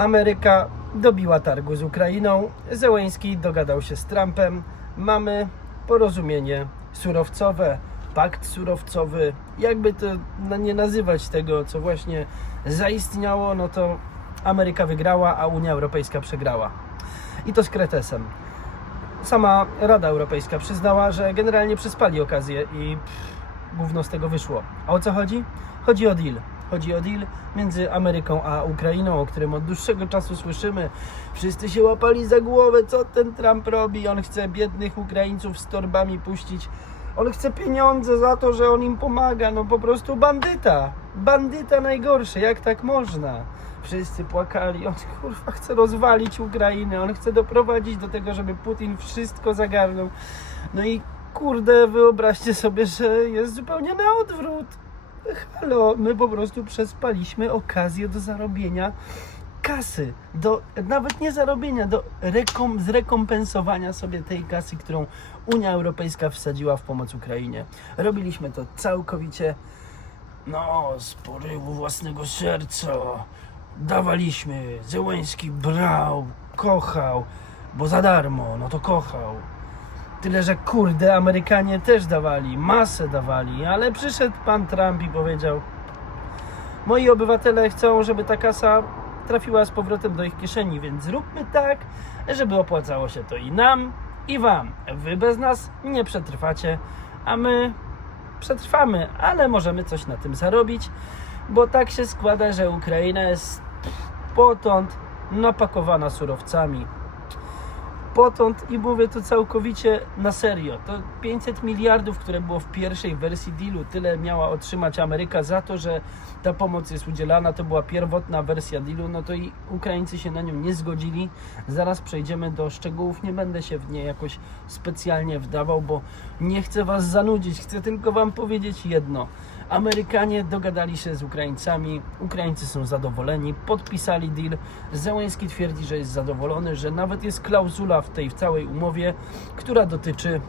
Ameryka dobiła targu z Ukrainą, Zełęński dogadał się z Trumpem, mamy porozumienie surowcowe, pakt surowcowy, jakby to nie nazywać tego, co właśnie zaistniało, no to Ameryka wygrała, a Unia Europejska przegrała. I to z kretesem. Sama Rada Europejska przyznała, że generalnie przyspali okazję i pff, gówno z tego wyszło. A o co chodzi? Chodzi o deal. Chodzi o deal między Ameryką a Ukrainą, o którym od dłuższego czasu słyszymy. Wszyscy się łapali za głowę, co ten Trump robi. On chce biednych Ukraińców z torbami puścić. On chce pieniądze za to, że on im pomaga. No po prostu bandyta. Bandyta najgorszy. Jak tak można? Wszyscy płakali. On kurwa chce rozwalić Ukrainę. On chce doprowadzić do tego, żeby Putin wszystko zagarnął. No i kurde, wyobraźcie sobie, że jest zupełnie na odwrót. Halo, my po prostu przespaliśmy okazję do zarobienia kasy, do nawet nie zarobienia, do rekom, zrekompensowania sobie tej kasy, którą Unia Europejska wsadziła w pomoc Ukrainie. Robiliśmy to całkowicie, no, z porywu własnego serca. Dawaliśmy, Zełęński brał, kochał, bo za darmo, no to kochał. Tyle, że kurde, Amerykanie też dawali, masę dawali, ale przyszedł pan Trump i powiedział: Moi obywatele chcą, żeby ta kasa trafiła z powrotem do ich kieszeni, więc zróbmy tak, żeby opłacało się to i nam, i wam. Wy bez nas nie przetrwacie, a my przetrwamy, ale możemy coś na tym zarobić, bo tak się składa, że Ukraina jest potąd napakowana surowcami potąd i mówię to całkowicie na serio. To 500 miliardów, które było w pierwszej wersji dealu, tyle miała otrzymać Ameryka za to, że ta pomoc jest udzielana. To była pierwotna wersja dealu, no to i Ukraińcy się na nią nie zgodzili. Zaraz przejdziemy do szczegółów. Nie będę się w nie jakoś specjalnie wdawał, bo nie chcę Was zanudzić. Chcę tylko Wam powiedzieć jedno. Amerykanie dogadali się z Ukraińcami, Ukraińcy są zadowoleni, podpisali deal. Zełęński twierdzi, że jest zadowolony, że nawet jest klauzula w tej w całej umowie, która dotyczy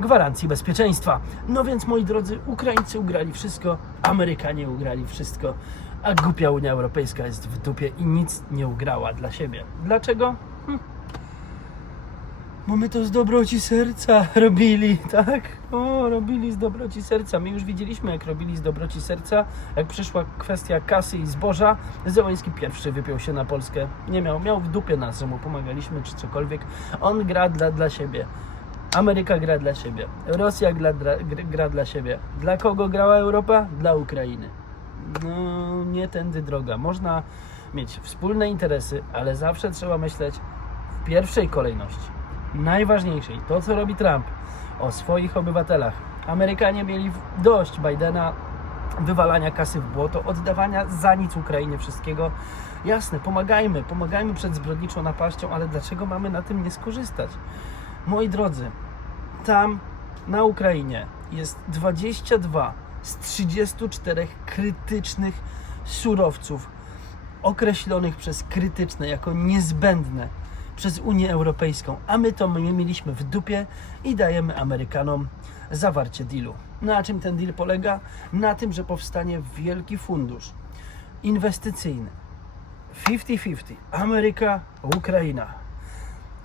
gwarancji bezpieczeństwa. No więc moi drodzy, Ukraińcy ugrali wszystko, Amerykanie ugrali wszystko, a głupia Unia Europejska jest w dupie i nic nie ugrała dla siebie. Dlaczego? Hm. Bo my to z dobroci serca robili, tak? O, robili z dobroci serca. My już widzieliśmy, jak robili z dobroci serca. Jak przyszła kwestia kasy i zboża, Zełański pierwszy wypiął się na Polskę. Nie miał, miał w dupie nas, że mu pomagaliśmy czy cokolwiek. On gra dla, dla siebie. Ameryka gra dla siebie. Rosja gra, dla- gr- gra dla siebie. Dla kogo grała Europa? Dla Ukrainy. No, nie tędy droga. Można mieć wspólne interesy, ale zawsze trzeba myśleć w pierwszej kolejności najważniejszej, to co robi Trump, o swoich obywatelach. Amerykanie mieli dość Bidena wywalania kasy w błoto, oddawania za nic Ukrainie wszystkiego. Jasne, pomagajmy, pomagajmy przed zbrodniczą napaścią, ale dlaczego mamy na tym nie skorzystać? Moi drodzy, tam na Ukrainie jest 22 z 34 krytycznych surowców określonych przez krytyczne jako niezbędne przez Unię Europejską, a my to my mieliśmy w dupie i dajemy Amerykanom zawarcie dealu. Na czym ten deal polega? Na tym, że powstanie wielki fundusz inwestycyjny 50-50 Ameryka, Ukraina.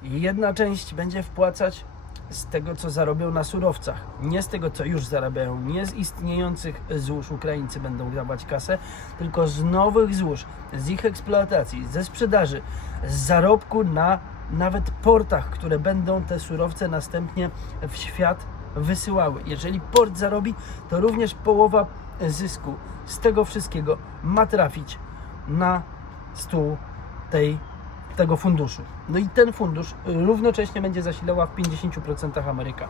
I Jedna część będzie wpłacać z tego, co zarobią na surowcach. Nie z tego, co już zarabiają, nie z istniejących złóż Ukraińcy będą dawać kasę, tylko z nowych złóż, z ich eksploatacji, ze sprzedaży, z zarobku na nawet portach, które będą te surowce następnie w świat wysyłały. Jeżeli port zarobi, to również połowa zysku z tego wszystkiego ma trafić na stół tej tego funduszu. No i ten fundusz równocześnie będzie zasilała w 50% Ameryka.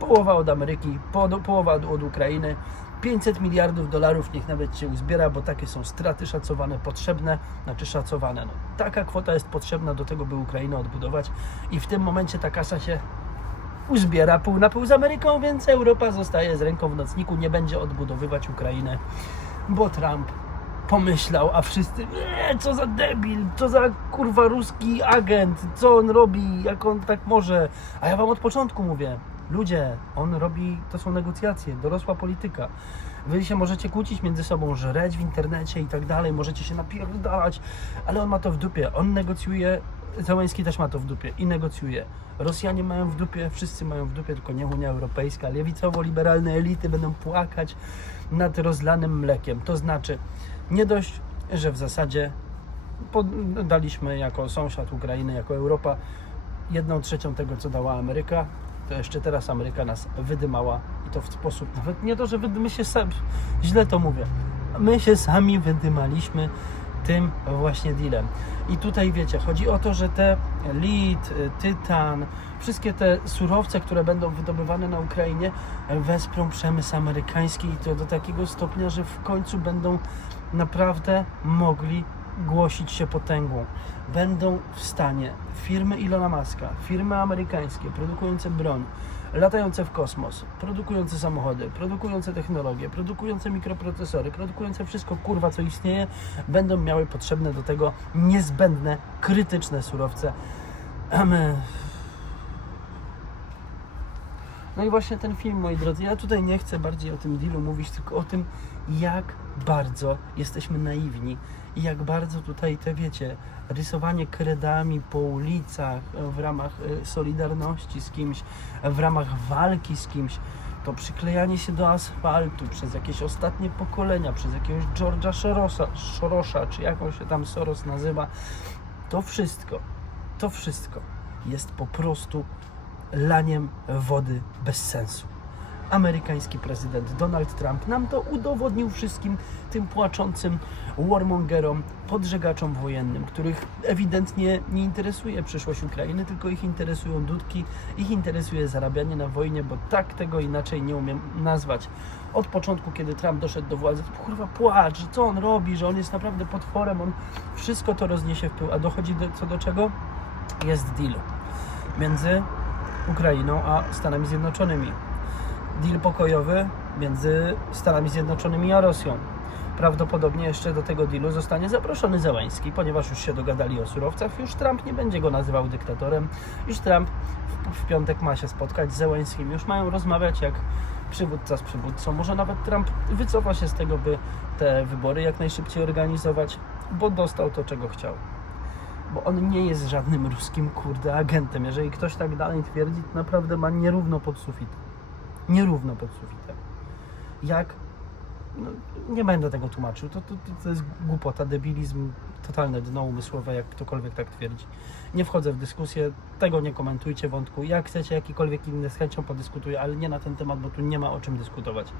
Połowa od Ameryki, po, połowa od, od Ukrainy. 500 miliardów dolarów niech nawet się uzbiera, bo takie są straty szacowane, potrzebne, znaczy szacowane. No, taka kwota jest potrzebna do tego, by Ukrainę odbudować i w tym momencie ta kasa się uzbiera pół na pół z Ameryką, więc Europa zostaje z ręką w nocniku, nie będzie odbudowywać Ukrainy, bo Trump pomyślał, a wszyscy nie, co za debil, co za kurwa ruski agent, co on robi, jak on tak może. A ja wam od początku mówię, ludzie, on robi, to są negocjacje, dorosła polityka. Wy się możecie kłócić między sobą, żreć w internecie i tak dalej, możecie się napierdalać, ale on ma to w dupie. On negocjuje, Załęski też ma to w dupie i negocjuje. Rosjanie mają w dupie, wszyscy mają w dupie, tylko nie Unia Europejska. Lewicowo-liberalne elity będą płakać nad rozlanym mlekiem. To znaczy, nie dość, że w zasadzie daliśmy jako sąsiad Ukrainy, jako Europa jedną trzecią tego, co dała Ameryka, to jeszcze teraz Ameryka nas wydymała i to w sposób, nawet nie to, że my się sami, źle to mówię, my się sami wydymaliśmy tym właśnie dealem. I tutaj wiecie, chodzi o to, że te lit, y, tytan, wszystkie te surowce, które będą wydobywane na Ukrainie, wesprą przemysł amerykański i to do takiego stopnia, że w końcu będą naprawdę mogli głosić się potęgą. Będą w stanie firmy Ilona Maska, firmy amerykańskie produkujące broń, latające w kosmos, produkujące samochody, produkujące technologie, produkujące mikroprocesory, produkujące wszystko kurwa co istnieje, będą miały potrzebne do tego niezbędne, krytyczne surowce. No i właśnie ten film, moi drodzy, ja tutaj nie chcę bardziej o tym dealu mówić, tylko o tym, jak bardzo jesteśmy naiwni i jak bardzo tutaj te, wiecie, rysowanie kredami po ulicach w ramach e, solidarności z kimś, w ramach walki z kimś, to przyklejanie się do asfaltu przez jakieś ostatnie pokolenia, przez jakiegoś George'a Sorosa, czy jak on się tam Soros nazywa, to wszystko, to wszystko jest po prostu laniem wody bez sensu. Amerykański prezydent Donald Trump nam to udowodnił wszystkim tym płaczącym warmongerom, podżegaczom wojennym, których ewidentnie nie interesuje przyszłość Ukrainy, tylko ich interesują dudki, ich interesuje zarabianie na wojnie, bo tak tego inaczej nie umiem nazwać. Od początku, kiedy Trump doszedł do władzy, to kurwa płacz, co on robi, że on jest naprawdę potworem, on wszystko to rozniesie w pył, a dochodzi do, co do czego? Jest deal między Ukrainą a Stanami Zjednoczonymi. Deal pokojowy między Stanami Zjednoczonymi a Rosją. Prawdopodobnie jeszcze do tego dealu zostanie zaproszony Zełański, ponieważ już się dogadali o surowcach. Już Trump nie będzie go nazywał dyktatorem. Już Trump w, w piątek ma się spotkać z Zełańskim. Już mają rozmawiać jak przywódca z przywódcą. Może nawet Trump wycofa się z tego, by te wybory jak najszybciej organizować, bo dostał to, czego chciał bo on nie jest żadnym ruskim kurde agentem. Jeżeli ktoś tak dalej twierdzi, to naprawdę ma nierówno pod sufitem. Nierówno pod sufitem. Jak? No, nie będę tego tłumaczył. To, to, to, jest głupota, debilizm, totalne dno umysłowe, jak ktokolwiek tak twierdzi. Nie wchodzę w dyskusję, tego nie komentujcie wątku. Jak chcecie jakikolwiek inny, z chęcią podyskutuję, ale nie na ten temat, bo tu nie ma o czym dyskutować.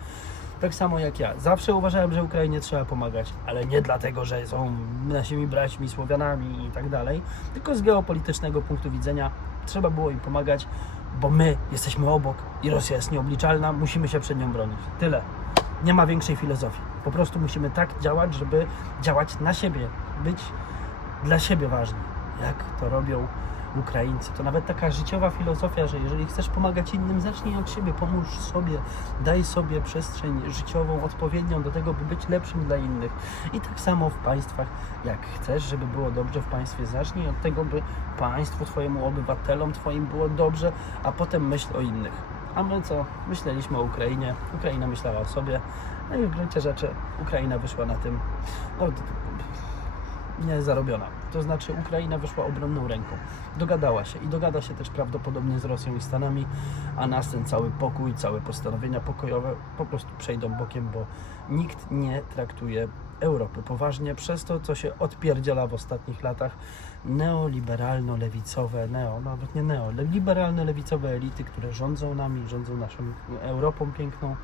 Tak samo jak ja. Zawsze uważałem, że Ukrainie trzeba pomagać, ale nie dlatego, że są naszymi braćmi, Słowianami i tak dalej, tylko z geopolitycznego punktu widzenia trzeba było im pomagać, bo my jesteśmy obok i Rosja jest nieobliczalna, musimy się przed nią bronić. Tyle. Nie ma większej filozofii. Po prostu musimy tak działać, żeby działać na siebie, być dla siebie ważni, jak to robią Ukraińcy. To nawet taka życiowa filozofia, że jeżeli chcesz pomagać innym, zacznij od siebie, pomóż sobie, daj sobie przestrzeń życiową odpowiednią do tego, by być lepszym dla innych. I tak samo w państwach, jak chcesz, żeby było dobrze w państwie, zacznij od tego, by państwu, twojemu obywatelom, twoim było dobrze, a potem myśl o innych. A my co? Myśleliśmy o Ukrainie, Ukraina myślała o sobie, no i w gruncie rzeczy Ukraina wyszła na tym, no, nie zarobiona. To znaczy Ukraina wyszła obronną ręką. Dogadała się i dogada się też prawdopodobnie z Rosją i Stanami, a nas ten cały pokój, całe postanowienia pokojowe po prostu przejdą bokiem, bo nikt nie traktuje Europy poważnie przez to, co się odpierdziela w ostatnich latach neoliberalno-lewicowe, neo, nawet nie neo, le- liberalno-lewicowe elity, które rządzą nami, rządzą naszą Europą piękną,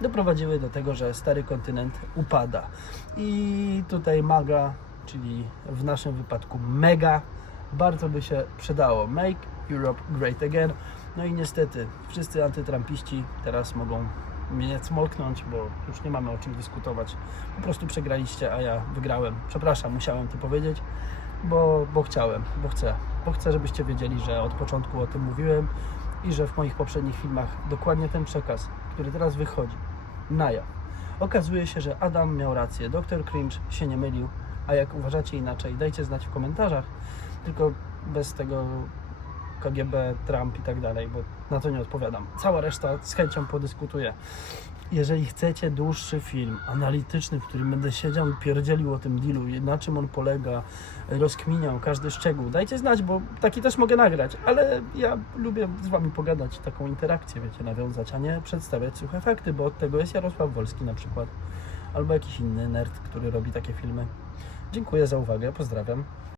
doprowadziły do tego, że stary kontynent upada. I tutaj MAGA, czyli w naszym wypadku MEGA, bardzo by się przydało. Make Europe Great Again. No i niestety wszyscy antytrampiści teraz mogą mnie smolknąć, bo już nie mamy o czym dyskutować. Po prostu przegraliście, a ja wygrałem. Przepraszam, musiałem to powiedzieć, bo, bo chciałem, bo chcę. Bo chcę, żebyście wiedzieli, że od początku o tym mówiłem i że w moich poprzednich filmach dokładnie ten przekaz, który teraz wychodzi na jaw. Okazuje się, że Adam miał rację, dr Cringe się nie mylił, a jak uważacie inaczej, dajcie znać w komentarzach, tylko bez tego KGB, Trump i tak dalej, bo na to nie odpowiadam. Cała reszta z chęcią podyskutuję. Jeżeli chcecie dłuższy film analityczny, w którym będę siedział i pierdzielił o tym dealu, na czym on polega, rozkminiał każdy szczegół, dajcie znać, bo taki też mogę nagrać, ale ja lubię z wami pogadać, taką interakcję, wiecie, nawiązać, a nie przedstawiać suche efekty, bo od tego jest Jarosław Wolski na przykład, albo jakiś inny nerd, który robi takie filmy. Dziękuję za uwagę, pozdrawiam.